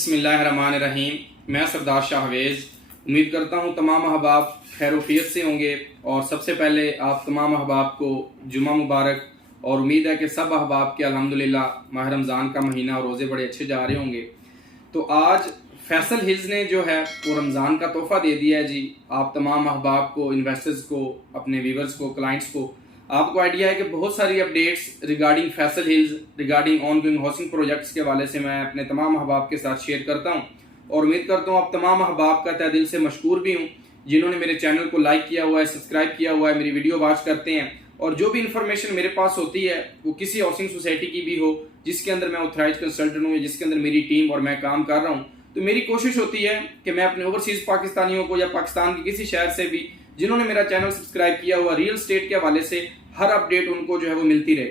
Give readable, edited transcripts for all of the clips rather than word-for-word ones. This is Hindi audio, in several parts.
बिस्मिल्लाहिर्रहमानिर्रहीम। मैं सरदार शाहवेज़ उम्मीद करता हूँ तमाम अहबाब खैरोफियत से होंगे। और सबसे पहले आप तमाम अहबाब को जुमा मुबारक। और उम्मीद है कि सब अहबाब के अल्हम्दुलिल्लाह माह रमज़ान का महीना और रोज़े बड़े अच्छे जा रहे होंगे। तो आज फैसल हिल्स ने जो है वो रमज़ान का तोहफ़ा दे दिया है जी, आप तमाम अहबाब को, इन्वेस्टर्स को, अपने व्यूवर्स को, क्लाइंट्स को। आपको आइडिया है कि बहुत सारी updates regarding Faisal Hills, regarding on going housing projects के हवाले से मैं अपने तमाम अहबाब के साथ शेयर करता हूं। और उम्मीद करता हूं आप तमाम अहबाब का तहे दिल से मशकूर भी हूं जिन्होंने मेरे चैनल को लाइक किया हुआ है, सब्सक्राइब किया हुआ है, मेरी वीडियो वॉच करते हैं। और जो भी इंफॉर्मेशन मेरे पास होती है वो किसी हाउसिंग सोसाइटी की भी हो जिसके अंदर मैं ऑथराइज कंसल्टेंट हूँ या जिसके अंदर मेरी टीम और मैं काम कर रहा हूँ, तो मेरी कोशिश होती है कि मैं अपने ओवरसीज पाकिस्तानियों को या पाकिस्तान के किसी शहर से भी जिन्होंने मेरा चैनल सब्सक्राइब किया हुआ रियल स्टेट के हवाले से हर अपडेट उनको जो है वो मिलती रहे।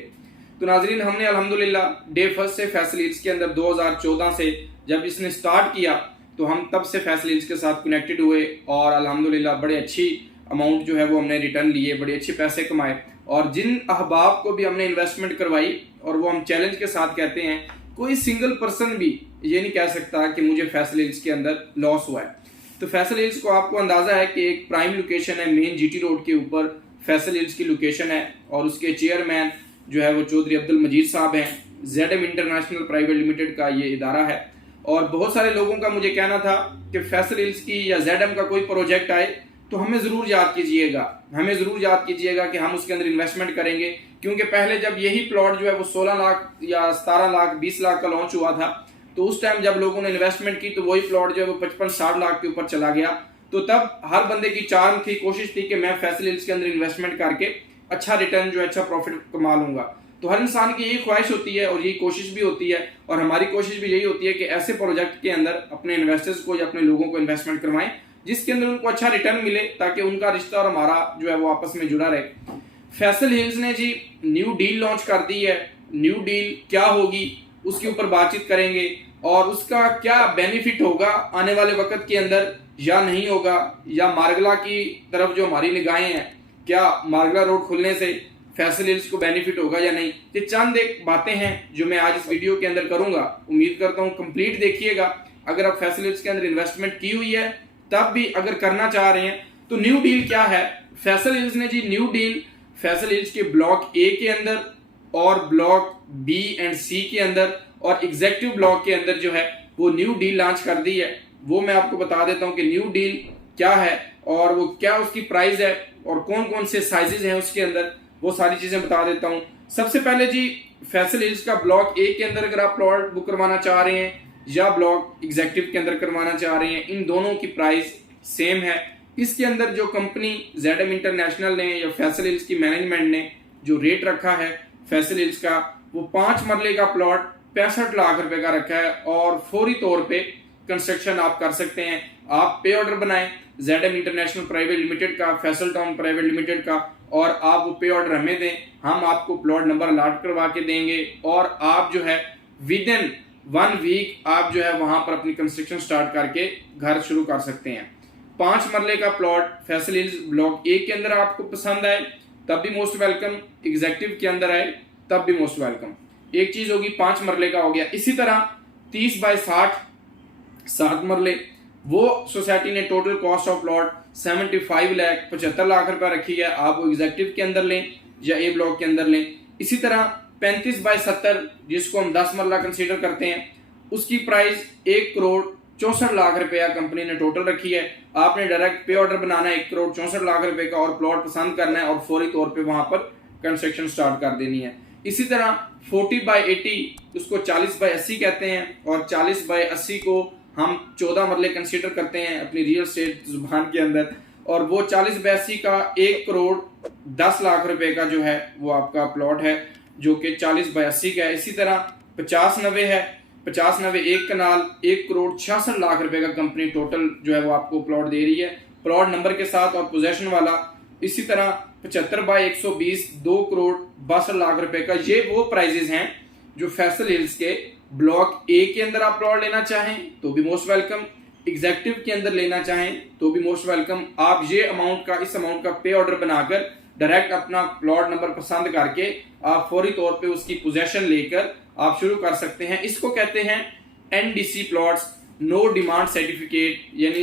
तो नाजरीन, हमने अल्हम्दुलिल्लाह डे फर्स्ट से फैसल हिल्स के अंदर 2014 से जब इसने स्टार्ट किया तो हम तब से फैसल हिल्स के साथ कनेक्टेड हुए और अल्हम्दुलिल्लाह बड़े अच्छी अमाउंट जो है वो हमने रिटर्न लिए, बड़े अच्छे पैसे कमाए। और जिन अहबाब को भी हमने इन्वेस्टमेंट करवाई, और वो हम चैलेंज के साथ कहते हैं, कोई सिंगल पर्सन भी ये नहीं कह सकता कि मुझे फैसल हिल्स के अंदर लॉस हुआ है। तो फैसल हिल्स को आपको अंदाजा है कि एक प्राइम लोकेशन है, मेन जीटी रोड के ऊपर फैसल हिल्स की लोकेशन है। और उसके चेयरमैन जो है वो चौधरी अब्दुल मजीद साहब हैं। ZM इंटरनेशनल प्राइवेट लिमिटेड का ये इदारा है। और बहुत सारे लोगों का मुझे कहना था कि फैसल हिल्स की या ZM का कोई प्रोजेक्ट आए तो हमें ज़रूर याद कीजिएगा, हमें ज़रूर याद कीजिएगा कि हम उसके अंदर इन्वेस्टमेंट करेंगे। क्योंकि पहले जब यही प्लॉट जो है वो 16 लाख या 17 लाख 20 लाख का लॉन्च हुआ था, तो उस टाइम जब लोगों ने इन्वेस्टमेंट की तो वही प्लॉट जो है वो 55-60 लाख के ऊपर चला गया। तो तब हर बंदे की चार्म थी, कोशिश थी कि मैं फैसल हिल्स के अंदर इन्वेस्टमेंट करके अच्छा रिटर्न जो है, अच्छा प्रॉफिट कमा लूंगा। तो हर इंसान की यही ख्वाहिश होती है और यही कोशिश भी होती है। और हमारी कोशिश भी यही होती है कि ऐसे प्रोजेक्ट के अंदर अपने इन्वेस्टर्स को या अपने लोगों को इन्वेस्टमेंट करवाएं जिसके अंदर उनको अच्छा रिटर्न मिले, ताकि उनका रिश्ता और हमारा जो है वो आपस में जुड़ा रहे। फैसल हिल्स ने जी न्यू डील लॉन्च कर दी है। न्यू डील क्या होगी उसके ऊपर बातचीत करेंगे और उसका क्या बेनिफिट होगा आने वाले वक्त के अंदर या नहीं होगा, या मार्गला की तरफ जो हमारी निगाहें हैं, क्या मार्गला रोड खुलने से फैसल हिल्स को बेनिफिट होगा या नहीं। ये चंद एक बातें हैं जो मैं आज इस वीडियो के अंदर करूंगा। उम्मीद करता हूं कंप्लीट देखिएगा। अगर आप फैसल हिल्स के अंदर इन्वेस्टमेंट की हुई है, तब भी अगर करना चाह रहे हैं, तो न्यू डील क्या है। फैसल हिल्स ने जी न्यू डील फैसल हिल्स के ब्लॉक ए के अंदर और ब्लॉक बी एंड सी के अंदर और एग्जेक्टिव ब्लॉक के अंदर जो है वो न्यू डील लॉन्च कर दी है। वो मैं आपको बता देता हूं कि न्यू डील क्या है और वो क्या उसकी प्राइस है और कौन कौन से साइजेस हैं उसके अंदर, वो सारी चीजें बता देता हूं। सबसे पहले जी, फैसल हिल्स का ब्लॉक ए के अंदर अगर आप प्लॉट बुक करवाना चाह रहे हैं या ब्लॉक एग्जेक्टिव के अंदर करवाना चाह रहे हैं, इन दोनों की प्राइस सेम है। इसके अंदर जो कंपनी ZM इंटरनेशनल ने या फैसल हिल्स की मैनेजमेंट ने जो रेट रखा है फैसल हिल्स का, वो 5 मरले का प्लॉट 65 लाख रुपए का रखा है। और फौरी तौर पे कंस्ट्रक्शन आप कर सकते हैं। आप पे ऑर्डर बनाएं ZM इंटरनेशनल प्राइवेट लिमिटेड का, फैसल टाउन प्राइवेट लिमिटेड का, और आप वो पे ऑर्डर हमें दें, हम आपको प्लॉट नंबर अलॉट करवा के देंगे। और आप जो है विद इन 1 वीक आप जो है वहां पर अपनी कंस्ट्रक्शन स्टार्ट करके घर शुरू कर सकते हैं। 5 मरले का प्लॉट फैसल हिल्स ब्लॉक ए के अंदर आपको पसंद आए तब भी मोस्ट वेलकम, एग्जेक्टिव के अंदर आए तब भी मोस्ट वेलकम। एक चीज होगी 5 मरले का हो गया। इसी तरह 30 बाय 60 7 मरले, वो सोसाइटी ने total cost of plot 75 lakh 75 lakh रुपए रखी है। आप वो एग्जेक्टिव के अंदर लें या ए ब्लॉक के अंदर लें। इसी तरह 35 बाय 70 जिसको हम 10 मरला कंसीडर करते हैं, उसकी प्राइस 1 करोड़ 64 लाख रुपया कंपनी ने टोटल रखी है। आपने डायरेक्ट पे ऑर्डर बनाना है 1 करोड़ 64 लाख रुपए का और प्लॉट पसंद करना है और फौरी तौर पे वहां पर कंस्ट्रक्शन स्टार्ट कर देनी है। इसी तरह 40 बाय 80 उसको 40 बाय 80 कहते हैं और 40 बाय 80 को हम 14 मरले कंसीडर करते हैं अपनी रियल स्टेट जुबान के अंदर। और वो 40 बाय 80 का 1 करोड़ 10 लाख रुपए का जो है वो आपका प्लॉट है जो कि 40 बाय 80 का है। इसी तरह 50-90 है, 50-90 एक कनाल 1 करोड़ 66 लाख रुपए का कंपनी टोटल जो है वो आपको प्लॉट दे रही है, प्लॉट नंबर के साथ और पोजेशन वाला। इसी तरह 75 बाय 120 2 करोड़ 62 लाख रुपए का। ये वो प्राइजेस हैं जो फैसल हिल्स के ब्लॉक ए के अंदर आप प्लॉट लेना चाहें तो भी मोस्ट वेलकम, एग्जेक्टिव के अंदर लेना चाहें तो भी मोस्ट वेलकम। आप ये अमाउंट का, इस अमाउंट का पे ऑर्डर बनाकर डायरेक्ट अपना प्लॉट नंबर पसंद करके आप फौरी तौर पे उसकी पोजेशन लेकर आप शुरू कर सकते हैं। इसको कहते हैं NDC plots, no demand certificate, यानी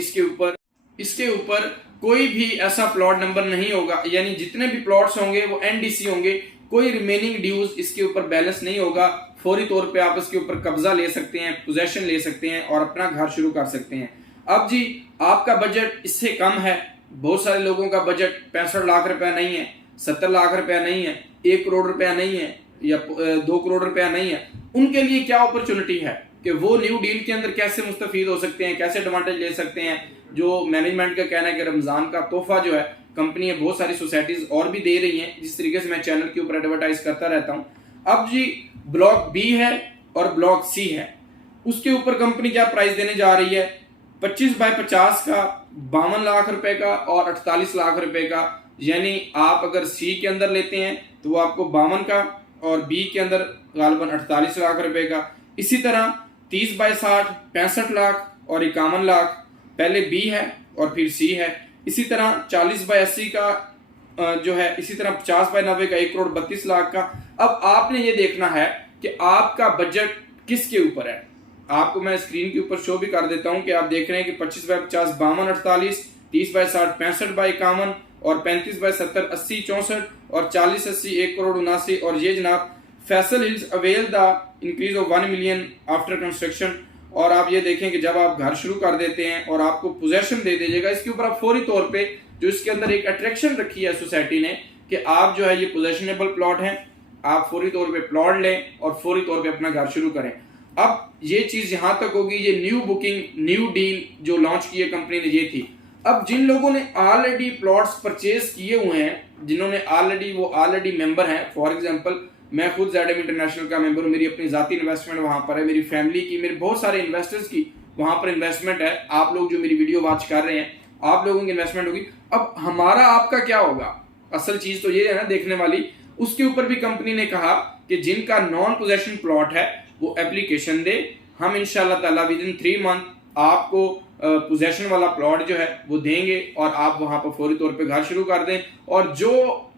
इसके ऊपर कोई भी ऐसा प्लॉट नंबर नहीं होगा, यानी जितने भी प्लॉट्स होंगे वो एनडीसी होंगे, कोई रिमेनिंग ड्यूज इसके ऊपर बैलेंस नहीं होगा। फौरी तौर पे आप इसके ऊपर कब्जा ले सकते हैं, पोजेशन ले सकते हैं और अपना घर शुरू कर सकते हैं। अब जी आपका बजट इससे कम है, बहुत सारे लोगों का बजट 65 लाख रुपया नहीं है, 70 लाख रुपया नहीं है, 1 करोड़ रुपया नहीं है या 2 करोड़ रुपया नहीं है, उनके लिए क्या अपॉर्चुनिटी है कि वो न्यू डील के अंदर कैसे मुस्तफीद हो सकते हैं, कैसे एडवांटेज ले सकते हैं। जो मैनेजमेंट का कहना है कि रमजान का तोहफा जो है कंपनी बहुत सारी सोसाइटीज और भी दे रही हैं, जिस तरीके से मैं चैनल के ऊपर एडवर्टाइज करता रहता हूं। अब जी ब्लॉक बी है और ब्लॉक सी है, उसके ऊपर कंपनी क्या प्राइस देने जा रही है, 25 बाय 50 का 52 लाख रुपए का और 48 लाख रुपए का। यानी आप अगर सी के अंदर लेते हैं तो वो आपको 52 का और बी के अंदर गालबन 48 लाख रुपए का। इसी तरह 30 बाय 60 65 लाख और 51 लाख, पहले बी है और फिर सी है। इसी तरह 40 बाय 80 का जो है, इसी तरह 50 बाय 90 का 1 करोड़ 32 लाख का। अब आपने ये देखना है कि आपका बजट किसके ऊपर है। आपको मैं स्क्रीन के ऊपर शो भी कर देता हूं कि आप देख रहे हैं कि 25 बाय 50 52 48, 30 बाय 60 65 बाय 51 और 35 बाय 70 80 64 और 40 80 1 करोड़ 79। और ये जनाब Faisal hills avail the increase of 1 million after construction. और आप ये देखें कि जब आप घर शुरू कर देते हैं और आपको पोजेशन दे दीजिएगा, इसके ऊपर आप फौरी तौर पे जो इसके अंदर एक अट्रैक्शन रखी है सोसाइटी ने कि आप जो है ये पोजेशनेबल प्लॉट है, आप फौरी तौर पे प्लॉट लें और फौरी तौर पे अपना घर शुरू करें। अब ये चीज यहां तक होगी, ये न्यू बुकिंग न्यू डील जो लॉन्च की है कंपनी ने, ये थी। अब जिन लोगों ने ऑलरेडी प्लॉट्स परचेज किए हुए हैं, जिन्होंने ऑलरेडी मेंबर हैं, फॉर एग्जांपल मैं खुद ZM इंटरनेशनल का मेंबर हूं, मेरी अपनी जाती इन्वेस्टमेंट वहां पर है, मेरी फैमिली की, मेरे बहुत सारे इन्वेस्टर्स की वहां पर इन्वेस्टमेंट है। आप लोग जो मेरी वीडियो वॉच कर रहे हैं, आप लोगों की इन्वेस्टमेंट होगी। अब हमारा आपका क्या होगा, असल चीज तो ये है ना देखने वाली। उसके ऊपर भी कंपनी ने कहा कि जिनका नॉन पोजेशन प्लॉट है वो एप्लीकेशन दे, हम इंशाल्लाह ताला विद इन 3 मंथ आपको पोजेशन वाला प्लॉट जो है वो देंगे और आप वहां पर फौरी तौर पे घर शुरू कर दें। और जो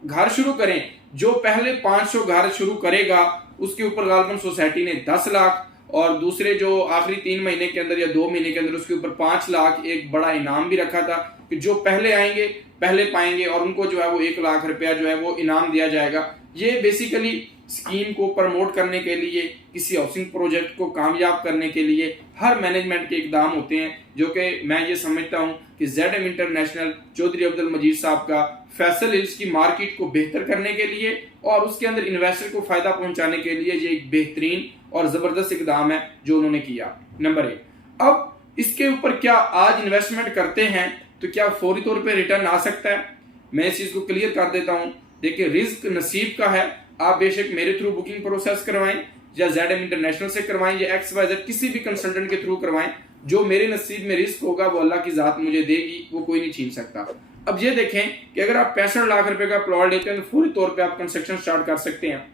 घर शुरू करें, जो पहले 500 घर शुरू करेगा उसके ऊपर गालबन सोसाइटी ने 10 लाख और दूसरे जो आखिरी 3 महीने के अंदर या 2 महीने के अंदर उसके ऊपर 5 लाख एक बड़ा इनाम भी रखा था कि जो पहले आएंगे पहले पाएंगे और उनको जो है वो 1 लाख रुपया जो है वो इनाम दिया जाएगा। ये बेसिकली स्कीम को प्रमोट करने के लिए, किसी हाउसिंग प्रोजेक्ट को कामयाब करने के लिए हर मैनेजमेंट के इकदाम होते हैं, जो कि मैं ये समझता हूं कि ZM इंटरनेशनल चौधरी अब्दुल मजीद साहब का फैसल हिल्स की मार्केट को बेहतर करने के लिए और उसके अंदर इन्वेस्टर को फायदा पहुंचाने के लिए ये एक बेहतरीन और जबरदस्त इकदाम है जो उन्होंने किया। नंबर 1, अब इसके ऊपर क्या आज इन्वेस्टमेंट करते हैं तो क्या फौरी तौर पर रिटर्न आ सकता है? मैं इस चीज को क्लियर कर देता हूं। देखिए, रिस्क नसीब का है। आप बेशक मेरे थ्रू बुकिंग प्रोसेस करवाएं या ZM इंटरनेशनल से करवाएं या XYZ किसी भी कंसल्टेंट के थ्रू करवाएं, जो मेरे नसीब में रिस्क होगा वो अल्लाह की जात मुझे देगी, वो कोई नहीं छीन सकता। अब ये देखें कि अगर आप 65 लाख रुपए का प्लॉट लेते हैं तो पूरी तौर पे आप कंस्ट्रक्शन स्टार्ट कर सकते हैं।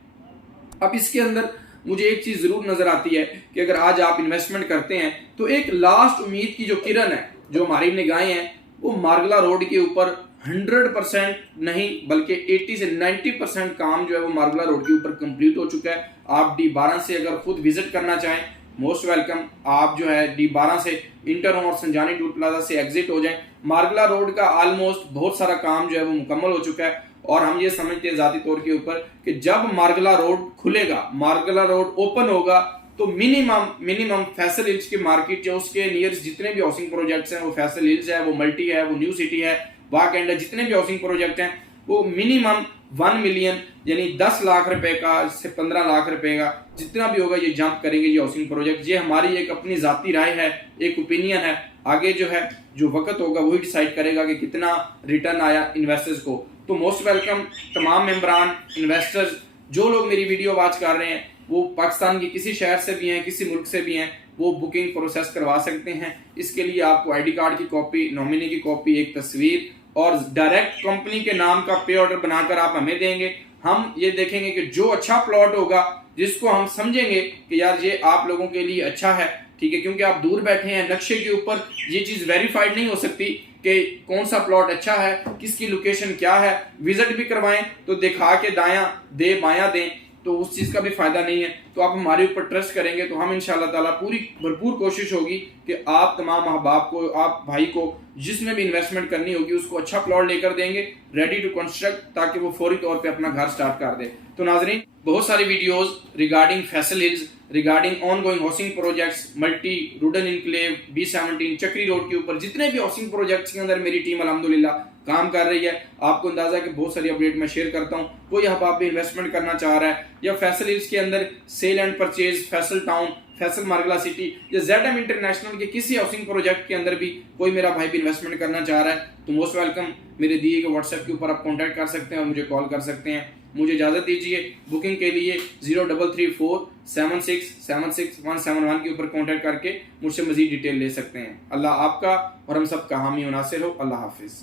अब इसके अंदर मुझे एक चीज जरूर नजर आती है कि अगर आज आप इन्वेस्टमेंट करते हैं तो एक लास्ट उम्मीद की जो किरण है, जो हमारी निगाहें हैं, वो मार्गला रोड के ऊपर 100% नहीं बल्कि 80 से 90% काम जो है वो मार्गला रोड के ऊपर कंप्लीट हो चुका है। आप D12 से अगर खुद विजिट करना चाहें, मोस्ट वेलकम। आप जो है D12 से इंटर और संजानी टूल प्लाजा से एग्जिट हो जाएं। मार्गला रोड का ऑलमोस्ट बहुत सारा काम जो है वो मुकम्मल हो चुका है और हम ये समझते हैं जाती तौर के ऊपर कि जब मार्गला रोड खुलेगा, मार्गला रोड ओपन होगा तो मिनिमम फैसल हिल्स की मार्केट जो उसके नियर्स जितने भी हाउसिंग प्रोजेक्ट्स हैं, वो फैसल हिल्स है, वो मल्टी है, वो न्यू सिटी है, वाक एंड है, जितने भी हाउसिंग प्रोजेक्ट हैं वो मिनिमम 1 मिलियन यानी 10 लाख रुपए का से 15 लाख रुपए का जितना भी होगा ये जंप करेंगे ये हाउसिंग प्रोजेक्ट। ये हमारी एक अपनी जाती राय है, एक ओपिनियन है। आगे जो है जो वक्त होगा वही डिसाइड करेगा कि कितना रिटर्न आया इन्वेस्टर्स को। तो मोस्ट वेलकम तमाम मेंबरान, इन्वेस्टर्स, जो लोग मेरी वीडियो वॉच कर रहे हैं वो पाकिस्तान के किसी शहर से भी हैं, किसी मुल्क से भी हैं, वो बुकिंग प्रोसेस करवा सकते हैं। इसके लिए आपको आईडी कार्ड की कॉपी, नॉमिनी की कॉपी, एक तस्वीर और डायरेक्ट कंपनी के नाम का पे ऑर्डर बनाकर आप हमें देंगे। हम ये देखेंगे कि जो अच्छा प्लॉट होगा, जिसको हम समझेंगे कि यार ये आप लोगों के लिए अच्छा है, ठीक है, क्योंकि आप दूर बैठे हैं, नक्शे के ऊपर ये चीज वेरीफाइड नहीं हो सकती कि कौन सा प्लॉट अच्छा है, किसकी लोकेशन क्या है। विजिट भी करवाएं तो दिखा के दायां दे बायां दें, तो उस चीज़ का भी फ़ायदा नहीं है। तो आप हमारे ऊपर ट्रस्ट करेंगे तो हम इंशाल्लाह ताला पूरी भरपूर कोशिश होगी कि आप तमाम अहबाब को, आप भाई को जिसमें भी इन्वेस्टमेंट करनी होगी उसको अच्छा प्लॉट लेकर देंगे रेडी टू कंस्ट्रक्ट, ताकि वो फौरी तौर पे अपना घर स्टार्ट कर दे। तो नाजरीन, बहुत सारी videos regarding Faisal Hills, regarding ongoing housing projects, multi रुडन इनक्लेव, B17 चक्री रोड के ऊपर जितने भी हाउसिंग प्रोजेक्ट्स के अंदर मेरी टीम अल्हम्दुलिल्लाह काम कर रही है। आपको अंदाजा है कि बहुत सारी अपडेट मैं शेयर करता हूँ। कोई अहबाब भी इन्वेस्टमेंट करना चाह रहा है या फैसल हिल्स के अंदर sale and purchase, Faisal Town, Faisal Margalla City या ZM इंटरनेशनल के किसी हाउसिंग प्रोजेक्ट के अंदर भी कोई मेरा भाई भी इन्वेस्टमेंट करना चाह रहा है तो मोस्ट वेलकम। मेरे दिए गए व्हाट्सएप के ऊपर आप कॉन्टैक्ट कर सकते हैं और मुझे कॉल कर सकते हैं। मुझे इजाज़त दीजिए। बुकिंग के लिए 0334 76 76 171 के ऊपर कॉन्टैक्ट करके मुझसे मजीद डिटेल ले सकते हैं। अल्लाह आपका और हम सब का हामी और नासिर हो। अल्लाह हाफिज़।